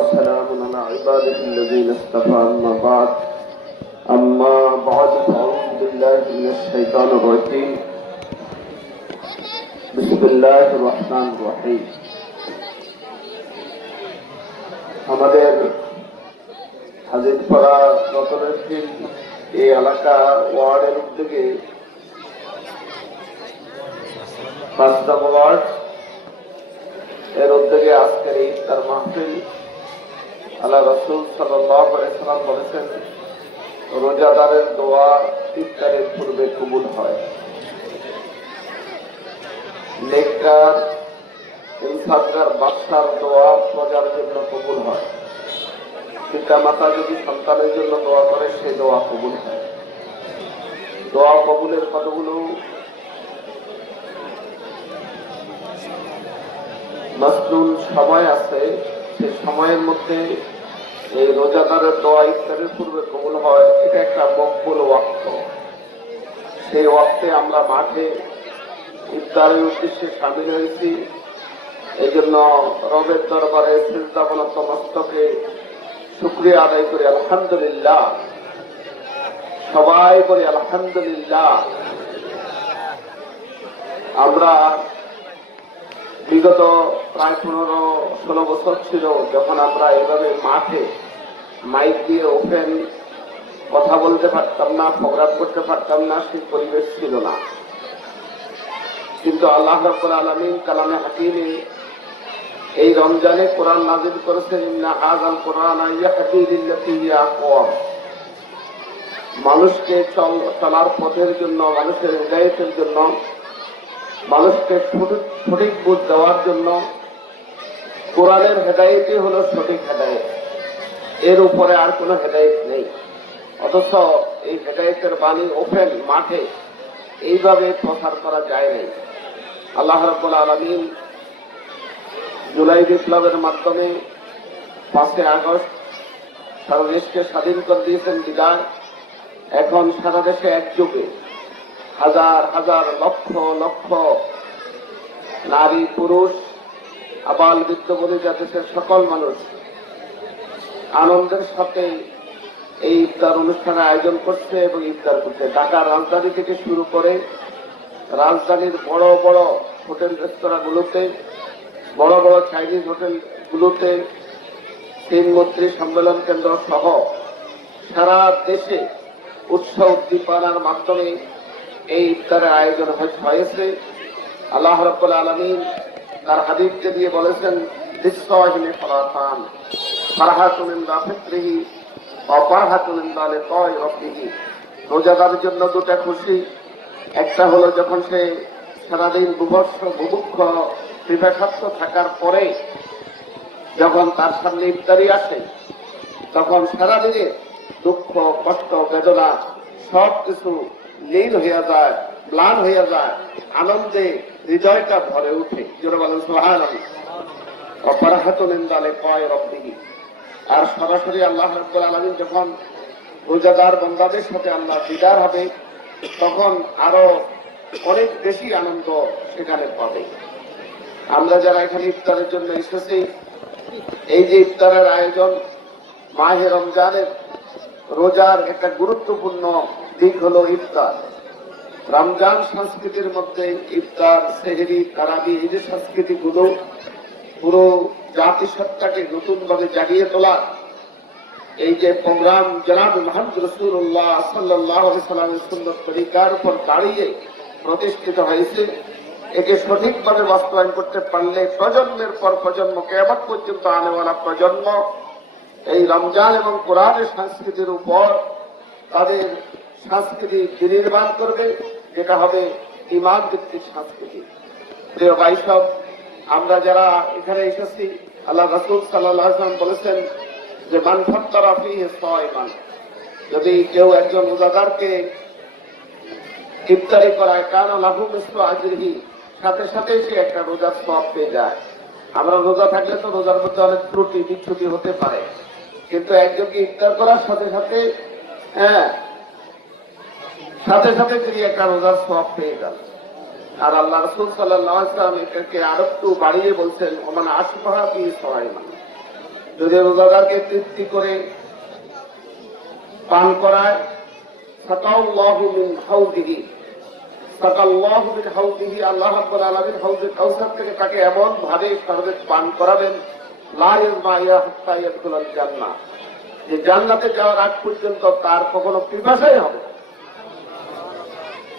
وسلام على عباده الذين اصطفى أما بعد فأعوذ بالله من الشيطان الرجيم بسم الله الرحمن الرحيم আমাদের হাজিরপাড়া রতনের এই এলাকা ওয়ার্ডের উদ্যোগে 5 নম্বর ওয়ার্ড এর উদ্যোগে আজকের এই ইফতার মাহফিল আল্লাহ রাসূল সাল্লাল্লাহু আলাইহি ওয়াসাল্লাম বলেছেন রোজাদারের দোয়া ইফতারের পূর্বে কবুল হয়। নেককার ইনসাফগার বাদশার দোয়া প্রজার জন্য কবুল হয়। পিতা মাতা যদি সন্তানের জন্য দোয়া করে সেই দোয়া কবুল হয়। দোয়া কবুলের কতগুলো মাসনুন সময় আছে, সেই সময়ের মধ্যে এই রোজাদারের দোয়া ইফতারের পূর্বে কবুল হয়। এটা একটা মকবুল ওয়াক্ত। সেই ওয়াক্তে আমরা মাঠে ইফতারের উদ্দেশ্যে সামিল হয়েছি। এই জন্য রবের দরবারে সিজদাবনত মস্তকে শুকরিয়া আদায় করি আলহামদুলিল্লাহ। সবাই করি আলহামদুলিল্লাহ। আমরা বিগত প্রায় 15-16 বছর ছিল যখন আমরা এইভাবে মাঠে মাইক দিয়ে ওপেন কথা বলতে পারতাম না, প্রোগ্রাম করতে পারতাম না, সেই পরিবেশ ছিল না। কিন্তু আল্লাহ রাব্বুল আলামিন কালামে হাকিমে এই রমজানে কোরআন নাযিল করেছেন, ইন্না হাযাল কুরআনা ইয়াহদি লিল্লাতী হিয়া আকওয়াম। মানুষকে চলার পথের জন্য, মানুষের হিদায়াতের জন্য, মানুষকে সঠিক বুঝ দেওয়ার জন্য কোরআনের হেদায়েতই হলো সঠিক হেদায়েত। এর উপরে আর কোনো হেদায়েত নেই। অথচ এই হেদায়েতের বাণী ওপেন মাঠে এইভাবে প্রচার করা যায় নাই। আল্লাহ রাব্বুল আলামিন জুলাই বিপ্লবের মাধ্যমে 5 আগস্ট সারা দেশকে স্বাধীন করে দিয়েছেন বিদায়। এখন সারা দেশে একযোগে হাজার হাজার লক্ষ লক্ষ নারী পুরুষ আবাল বৃদ্ধ বনিতা দেশের সকল মানুষ আনন্দের সাথে এই ইফতার অনুষ্ঠানের আয়োজন করছে এবং ইফতার করছে। ঢাকার রাজধানী থেকে শুরু করে রাজধানীর বড় বড় হোটেল রেস্তোরাঁগুলোতে, বড় বড় চাইনিজ হোটেলগুলোতে, 3 মন্ত্রী সম্মেলন কেন্দ্র সহ সারা দেশে উৎসব উদ্দীপনার মাধ্যমে এই ইফতারের আয়োজন হয়েছে। আল্লাহ রাব্বুল আলামিন তার হাবিবকে দিয়ে বলেছেন, লিস-সাইমি ফারাতান ফারহাতুন ইনদা ফিত্রিহি ওয়া ফারহাতুন ইনদা লিকাই রাব্বিহি। রোজাদারের জন্য 2টা খুশি। একটা হলো যখন সে সারাদিন বুভুক্ষ পিপাসার্ত থাকার পরে যখন তার সামনে ইফতারি আসে, তখন সারাদিনে দুঃখ কষ্ট বেদনা সবকিছু লীন হইয়া যায়, ম্লান হইয়া যায়, আনন্দে হৃদয়টা ভরে উঠে। জোরে বলেন সুবহানাল্লাহ। ফারহাতুন ইনদা লিকাই রাব্বিহি। আর সরাসরি আল্লাহ রাব্বুল আলামিন যখন রোজাদার বান্দাদের সাথে আল্লাহ দিদার হবে, তখন আরো অনেক বেশি আনন্দ সেখানে পাবে। আমরা যারা এখানে ইফতারের জন্য এসেছি, এই যে ইফতারের আয়োজন, মাহে রমজানের রোজার একটা গুরুত্বপূর্ণ দিক হলো ইফতার। রমজান সংস্কৃতির মধ্যে ইফতার, সেহরি, তারাবি, এই যে সংস্কৃতিগুলো পুরো জাতিসত্তাকে নতুনভাবে জাগিয়ে তোলা, এই যে প্রোগ্রাম জনাব মুহাম্মদ রাসূলুল্লাহ সাল্লাল্লাহু আলাইহি ওয়াসাল্লামের সুন্নাত তরিকার উপর দাঁড়িয়ে প্রতিষ্ঠিত হয়েছে, একে সঠিকভাবে বাস্তবায়ন করতে পারলে প্রজন্মের পর প্রজন্ম, কিয়ামত পর্যন্ত আনেওয়ালা প্রজন্ম এই রমজান এবং কোরআনের সংস্কৃতির উপর তাদের সংস্কৃতি বিনির্মাণ করবে, যেটা হবে ঈমান ভিত্তিক সংস্কৃতি। প্রিয় ভাই সব, আমরা যারা এখানে এসেছি, আল্লাহ রাসূল সাল্লাল্লাহু আলাইহি ওয়াসাল্লাম বলেছেন যে মান ফাত্তারা ফীহি সায়মান, যদি কেউ একজন রোজাদারকে ইফতারি করায় কানা লাহু মিসলু আজরিহি, সাথে সাথে সে একটা রোজার সওয়াব পেয়ে যায়। আমরা রোজা থাকলে তো রোজার মধ্যে অনেক ত্রুটি বিচ্যুতি হতে পারে, কিন্তু একজনকে ইফতার করার সাথে সাথে তিনি একটা রোজার সওয়াব পেয়ে গেল। আর আল্লাহ রাসূল সাল্লাল্লাহু আলাইহি ওয়াসাল্লাম এটাকে আরো একটু বাড়িয়ে বলছেন, ওমান আশবাহা বি সায়মান, যদি রোজাদারকে তৃপ্তি করে পান করায়, সাকাল্লাহু মিন হাউদিহি, সাকাল্লাহু মিন হাউদিহি, আল্লাহ রাব্বুল আলামিন হাউজে কাউসার থেকে তাকে এমন ভাবে শরবত পান করাবেন, লা ইয়াজমা ইয়া হাত্তা ইয়াদখুলাল জান্নাহ, যে জান্নাতে যাওয়ার আগ পর্যন্ত তার কখনো পিপাসাই হবে।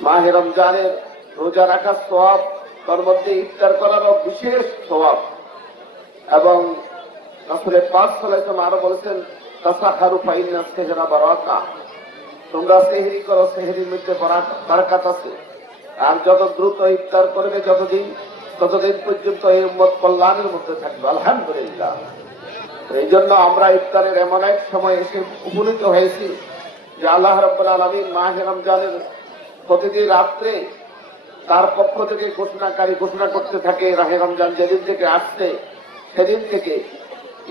মাহে রমজানের রোজা রাখার সওয়াব, তার মধ্যে ইফতার করারও বিশেষ সওয়াব। এবং রাসূল পাক সাল্লাল্লাহু আলাইহি ওয়াসাল্লাম আরো বলেছেন, তাসাহারু ফাইন্না সিহরা বারাকা, তোমরা সেহরি করো, সেহরির মধ্যে বারাকাত আছে। আর যত দ্রুত ইফতার করবে ততদিন পর্যন্ত এই উম্মত কল্যাণের মধ্যে থাকবে। আলহামদুলিল্লাহ। এই জন্য আমরা ইফতারের এমন এক সময় এসে উপনীত হয়েছি যে আল্লাহ রাব্বুল আলামিন মাহে রমজানের প্রতিদিন রাত্রে তার পক্ষ থেকে ঘোষণা করতে থাকে, মাহে রমজান যেদিন থেকে আসছে সেদিন থেকে,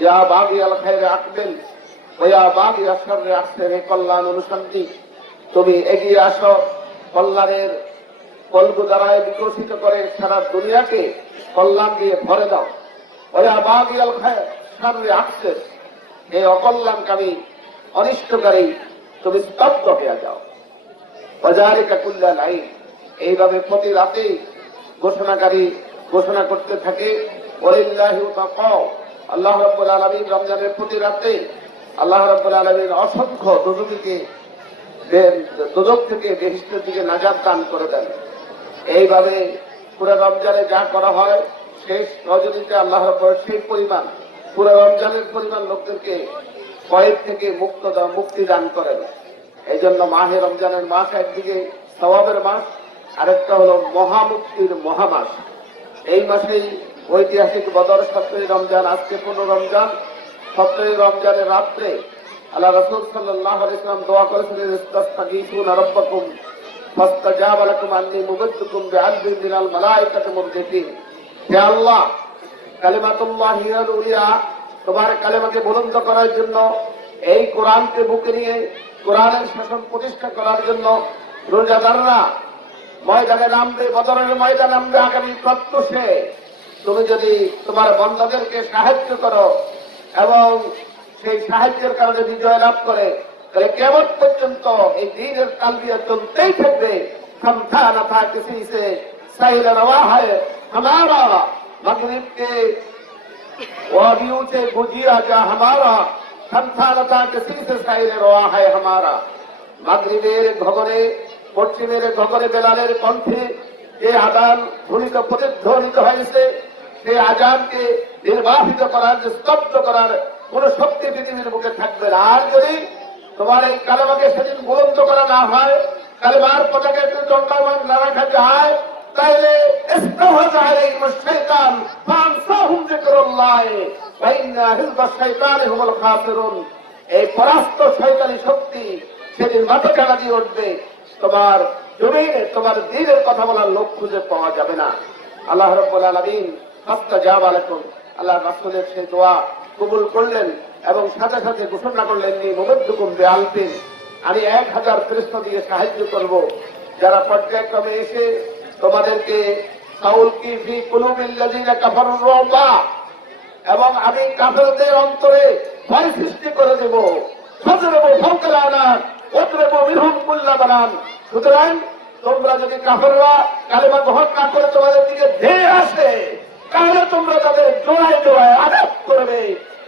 ইয়া বাগি আল খায়রে আকবিল ওয়া ইয়া বাগি আশ শাররি আকসির, হে কল্যাণ অনুসন্ধি তুমি এগিয়ে আসো, কল্যাণের কলবু দ্বারায় বিকশিত করে সারা দুনিয়াকে কল্যাণ দিয়ে ভরে দাও। ওয়া ইয়া বাগি আল খায়র শাররি আকসির, এই অকল্যাণকারী অনিষ্টকারী তুমি স্তব্ধ হয়ে যাও। ওয়াজারিকা কুল্লা লাইল, এইভাবে প্রতি রাতে ঘোষণা করতে থাকে। ওয়ালিল্লাহি তাকাও, আল্লাহ রাব্বুল আলামিন রমজানের প্রতি রাতে আল্লাহ রাব্বুল আলামিন অসংখ্য দুজক থেকে বেহেশতের দিকে নাজাত দান করে দেন। এইভাবে পুরো রমজানে যা করা হয় শেষ রজনীতে আল্লাহ রাব্বুল সেই পরিমাণ, পুরো রমজানের পরিমাণ লোকদেরকে ভয়ের থেকে মুক্তি দান করেন। এই জন্য মাহে রমজানের মাস একদিকে সওয়াবের মাস, আরেকটা হলো মহামুক্তির মহামাস। এই মাসেই ঐতিহাসিক বদর 17 রমজান, আজকে 15 রমজান। 17 রমজানের রাত্রে আল্লাহ রাসূল সাল্লাল্লাহু আলাইহি ওয়াসাল্লাম দোয়া করেছিলেন, ইস্তাগফিরুনা রাব্বাকুম ফাস্তাজাবা লাকুম আন্নী মুমিদ্দুকুম বিআলফিন মিনাল মালায়েকাতি মুরদিফিন। হে আল্লাহ, কালিমাতুল্লাহিল উলিয়া, তোমার কালেমাকে বুলন্দ করার জন্য, এই কোরআনকে বুকে নিয়ে কোরআনের শাসন প্রতিষ্ঠা করার জন্য রোজাদাররা ময়দানে নামবে, বদরের ময়দানে নামবে আগামী প্রত্যুষে। তুমি যদি তোমার বন্দাদেরকে সাহায্য করো এবং সেই সাহায্যের কারণে বিজয় লাভ করে, তাহলে কিয়ামত পর্যন্ত এই দ্বীনের তালবিয়া চলতেই থাকবে। সমথা না থা কিসি সে সাইল রওয়া হয় हमारा, मगरिब के वादियों से गुजिया जा हमारा, समथा ना था किसी से साइल रवा है हमारा। মাগরিবের গগনে, পশ্চিমের গগনে বেলালের কণ্ঠে যে আযান প্রতিধ্বনিত হয়েছে, সেই আযানকে নির্বাহিত করার, স্তব্ধ করার কোন শক্তি পৃথিবীর বুকে থাকবে না। আর যদি তোমার এই কালেমাকে সেদিন বুলন্দ করা না হয়, কালেমার পতাকা একটু দণ্ডায়মান না রাখা যায়, তাইলে ইস্তাহজা আলাইহিম শাইতান ফানসাহুম যিকরুল্লাহ ওয়া ইন্না হিজবাশ শাইতানি হুমুল খাসিরুন। এই পরাস্ত শয়তানি শক্তি সেদিন মাথা কাটা দিয়ে উঠবে, তোমার জমিনে তোমার দ্বীনের কথা বলার লোক খুঁজে পাওয়া যাবে না। আল্লাহ রাব্বুল আলামিন ফাস্তাজাবা লাকুম, আল্লাহ রাসূলের সেই দোয়া কবুল করলেন এবং সাথে সাথে ঘোষণা করলেন, মুমিদ্দুকুম বিআলফিন, আমি 1000 ফেরেশতা দিয়ে সাহায্য করব, যারা পর্যায়ক্রমে এসে তোমাদেরকে সাউলকি ফি কুলুবিল লাযিনা কাফারুর রুবা, এবং আমি কাফেরদের অন্তরে ভয় সৃষ্টি করে দেব। ফাজরাবু ফাওকাল আনাক ওয়াদরিবু মিনহুম কুল্লা বানান। সুতরাং তোমরা যদি কাফেররা কালেমা গ্রহণ না করে তোমাদের দিকে ধেয়ে আসে, তাহলে তোমরা তাদের জোড়ায় জোড়ায় আঘাত করবে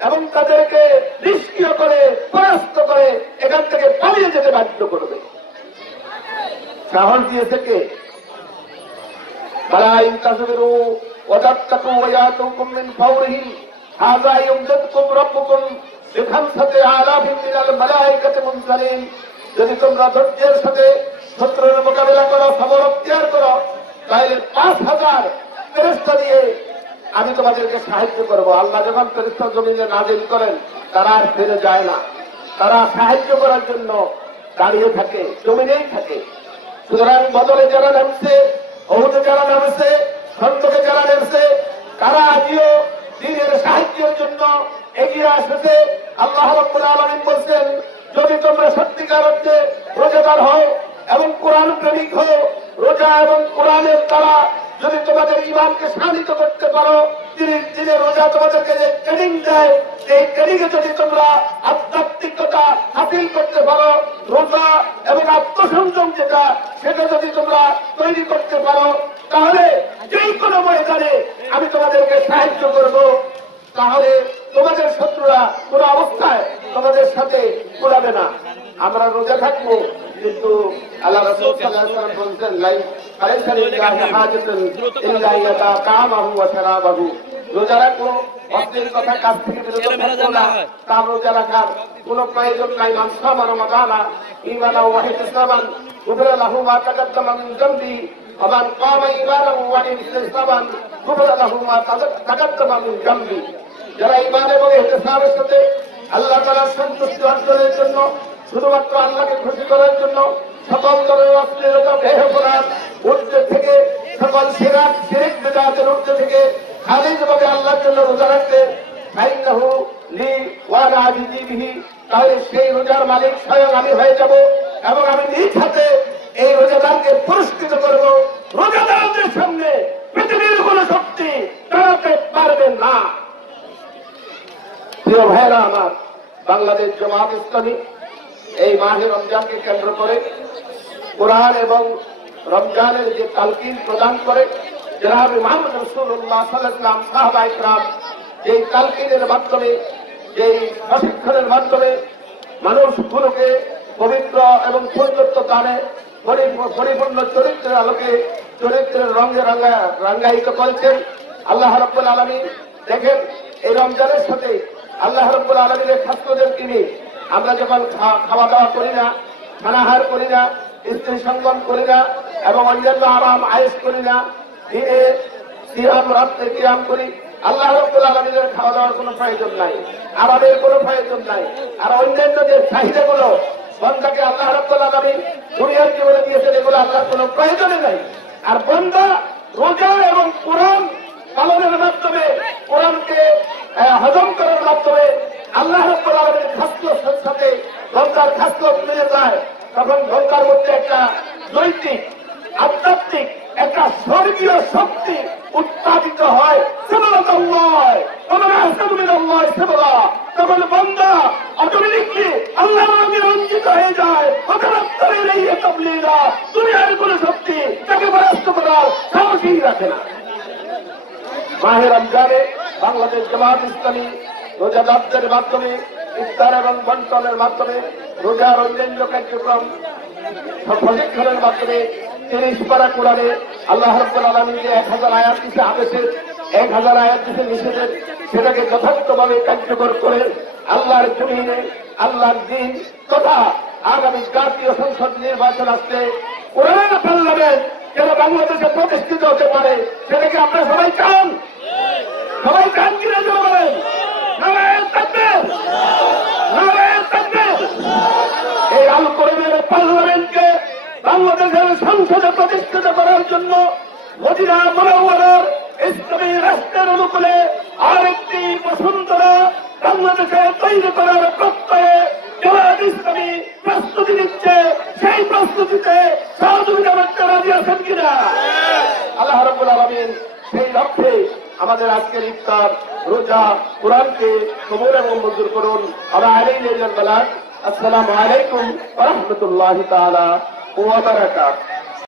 এবং তাদেরকে নিষ্ক্রিয় করে, পরাস্ত করে এখান থেকে পালিয়ে যেতে বাধ্য করবে। সাহস দিয়েছে কে? فلا إن تصبروا وتتقوا ويأتوكم من فورهم هذا يمددكم ربكم بخمسة آلاف من الملائكة منزلين। যদি তোমরা ধৈর্যের সাথে শত্রুর মোকাবিলা করো, সবর অক্তিয়ার করো, তাহলে 5000 ফেরেশতা দিয়ে আমি তোমাদেরকে সাহায্য করব। আল্লাহ যখন ফেরেশতা জমিনে নাজিল করেন, তারা আর ফিরে যায় না, তারা সাহায্য করার জন্য দাঁড়িয়ে থাকে, জমিনেই থাকে। সুতরাং বদরে যারা নামছে, ওহুদে যারা নামছে, খন্দকে যারা নেমছে, তারা আজও দ্বীনের সাহায্যের জন্য এগিয়ে আসছে। আল্লাহ রাব্বুল আলামিন বলছেন, যদি তোমরা সত্যিকার অর্থে রোজাদার হও এবং কোরআন প্রেমিক হও, রোজা এবং কোরআনের দ্বারা যদি তোমাদের ঈমানকে শানিত করতে পারো, 30 দিনের রোজা তোমাদেরকে যে ট্রেনিং দেয়, এই ট্রেনিং এ যদি তোমরা আধ্যাত্মিকতা হাসিল করতে পারো, রোজা এবং আত্মসংযম যেটা, সেটা যদি তোমরা তৈরি করতে পারো, তাহলে যে কোনো ময়দানে আমি তোমাদেরকে সাহায্য করব। তাহলে তোমাদের শত্রুরা কোন অবস্থায় তোমাদের সাথে কুলাবে না। আমরা রোজা থাকবো, কিন্তু আল্লাহ রাসূল সাল্লাল্লাহু আলাইহি ওয়াসাল্লাম বলেছেন, লাইসা লিল্লাহি হাজাতুন ইল্লা ইয়াতাকামাহু ওয়া শারাবাহু। রোজা রাখবো, অশ্লীল কথা কাজ থেকে বিরত থাকবো না, তার রোজা রাখার কোন প্রয়োজন নাই। মান সামা রমাদানা ঈমানান ওয়া ইহতিসাবান গুফিরা লাহু মা তাকাদ্দামা মিন যামবি ওয়া মান কামা ঈমানান ওয়া ইহতিসাবান গুফিরা লাহু মা তাকাদ্দামা মিন যামবি। যারা ঈমান এবং ইহতিসাবের সাথে আল্লাহ তাআলার সন্তুষ্টি অর্জনের জন্য, শুধুমাত্র আল্লাহকে খুশি করার জন্য সকল ধরনের অশ্লীলতা, বেহপরাধ উর্দে থেকে, সকল শিরক বিদআতের উর্দে থেকে খালিজভাবে আল্লাহর জন্য রোজা রাখতে, ফাইন্নাহু লি ওয়া আনা আজিজি বিহি, তাহলে সেই রোজার মালিক স্বয়ং আমি হয়ে যাব এবং আমি নিজ হাতে এই রোজাদারকে পুরস্কৃত করব। রোজাদারদের সামনে পৃথিবীর কোন শক্তি দাঁড়াতে পারবে না। প্রিয় ভাইরা আমার, বাংলাদেশ জামাত ইসলামী এই মাহে রমজানকে কেন্দ্র করে কোরআন এবং রমজানের যে তালকিন প্রদান করে, জনাব মুহাম্মদ রাসূলুল্লাহ সাল্লাল্লাহু আলাইহি ওয়াসাল্লাম, সাহাবায়ে কিরাম যেই তালকিনের মাধ্যমে, যেই প্রশিক্ষণের মাধ্যমে মানুষগুলোকে পবিত্র এবং পূর্ণত্ব দানে পরিপূর্ণ চরিত্রের আলোকে, চরিত্রের রঙে রাঙ্গায়িত করেছেন আল্লাহ রাব্বুল আলামিন। দেখেন, এই রমজানের সাথে আল্লাহ রাব্বুল আলামিনের ছাত্রদেরকে নিয়ে আমরা যখন খাওয়া দাওয়া করি না, পানাহার করি না, স্ত্রী সঙ্গম করি না এবং অন্যান্য আরাম আয়েশ করি না, দিনে সিয়াম, রাত্রে কিয়াম করি, আল্লাহ রাব্বুল আলামিনের খাওয়া দাওয়ার কোনো প্রয়োজন নাই, আরামের কোনো প্রয়োজন নাই। আর অন্যান্য যে চাহিদাগুলো বান্দাকে আল্লাহ রাব্বুল আলামিন দুনিয়ার জীবনে দিয়েছেন, এগুলো আল্লাহর কোনো প্রয়োজনই নাই। আর বান্দা রোজা এবং কোরআন পালনের মাধ্যমে, কোরআনকে হজম করার মাধ্যমে আল্লাহ রাব্বুল আলামিনের খাসলতের সাথে বান্দার খাসলত মিলে যায়, তখন বান্দার মধ্যে একটা নৈতিক, আধ্যাত্মিক, একটা স্বর্গীয় শক্তি উৎপাদিত হয়। তখন বান্দা অটোমেটিকলি আল্লাহ নামে রঞ্জিত হয়ে যায়। দুনিয়ার কোন শক্তি তাকে পরাস্ত করার সাহসই রাখে না। মাহে রমজানে বাংলাদেশ জামাত ইসলামী রোজাদারদের মাধ্যমে, ইফতার এবং বন্টনের মাধ্যমে, রোজার অন্যান্য কার্যক্রম প্রশিক্ষণের মাধ্যমে 30 পারা কোরআনে আল্লাহ রাব্বুল আলামিন যে 1000 আয়াত দিয়েছে আদেশের, 1000 আয়াত দিয়েছে নিষেধের, সেটাকে যথার্থভাবে কার্যকর করে আল্লাহর জমিনে আল্লাহর দ্বীন তথা আগামী জাতীয় সংসদ নির্বাচন আসছে, কোরআনের পার্লামেন্ট যেন বাংলাদেশে প্রতিষ্ঠিত হতে পারে, সেটাকে আপনারা সবাই চান? সবাই চান কিনা যেন বলেন? নারায়ে তাকবীর, নারায়ে তাকবীর। এই আল কোরআনের পার্লামেন্টকে বাংলাদেশের সংসদে প্রতিষ্ঠিত করার জন্য মদিনা মুনাওয়ারার ইসলামী রাষ্ট্রের অনুকূলে আরেকটি বসুন্ধরা বাংলাদেশে তৈরি করার প্রত্যয়ে জামাত ইসলামী প্রস্তুতি নিচ্ছে। সেই প্রস্তুতিতে সহযোগিতা করতে রাজি আছেন কিনা? আল্লাহ রাব্বুল আলামিন সেই লক্ষ্যে আমাদের আজকের ইফতার, রোজা, কোরআনকে কবুল এবং মঞ্জুর করুন। আসসালামু আলাইকুম ওয়া রাহমাতুল্লাহি তাআলা ওয়া বারাকাতুহু।